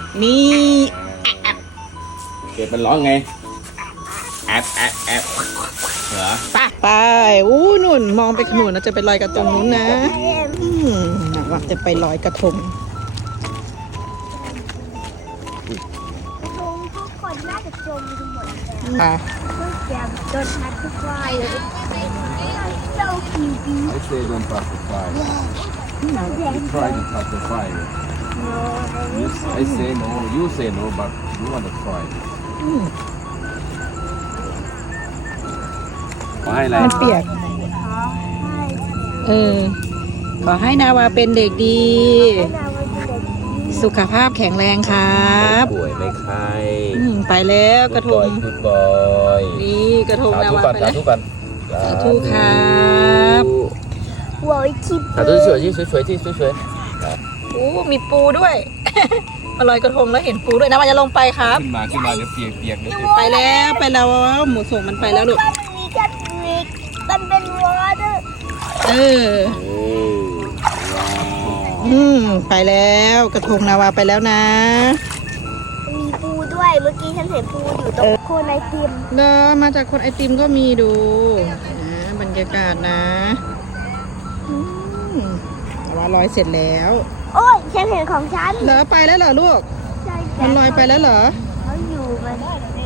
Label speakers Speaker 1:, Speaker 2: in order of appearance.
Speaker 1: นี่
Speaker 2: เก็บมันร้องไงแอบเหรอ
Speaker 1: ไปอู้นุ่นมองไปขนุนเราจะไปลอยกระทงนู้นนะว่าจะไปลอยกระทง
Speaker 3: ทุกคนน่าจะจมกันหมดเลย
Speaker 1: ค่ะ
Speaker 3: เมื่อกี้โดนพัดทุกไฟเลย so creepy
Speaker 4: I say don't touch the fire. You try to touch the fire. I say no, you say no, but you want to try.
Speaker 2: ขอให้อะไร
Speaker 1: มันเปียกขอให้นาวาเป็นเด็กดี สุขภาพแข็งแรงครับ
Speaker 2: ป่วยไม่ไข้
Speaker 1: ไปแล้วกระทง
Speaker 2: กูดบอย
Speaker 1: นี่กระทงนาวาไปแล้ว
Speaker 2: สาธุก่อน
Speaker 1: สาธุครับ
Speaker 3: หัวไอ้คิป
Speaker 2: สาธุสวยที่สวยที่สวย
Speaker 1: โอ้มีปูด้วย มาลอยกระทงแล้วเห็นปูด้วยนะมันจะลงไปครับ
Speaker 4: ขึ้นมาเดี๋ยวเปียกเดี๋ยว
Speaker 1: ไปแล้วหมูส่งมันไปแล้วลูก
Speaker 3: มันมีแค่มิกมันเป็นวอเตอร์
Speaker 1: ไปแล้วกระทงนาวาไปแล้วนะ
Speaker 3: มีปูด้วยเมื่อกี้ฉันเห็นปูอยู่ตรงโคนไอติม
Speaker 1: เดินมาจากคนไอติมก็มีดูนะบรรยากาศนะนาวาลอยเสร็จแล้ว
Speaker 3: โอ้ยฉันเห็นของฉัน
Speaker 1: เหรอไปแล้วเหรอลูก
Speaker 3: ใช่
Speaker 1: มันลอยไปแล้วเหรอ
Speaker 3: เขาอยู่มัน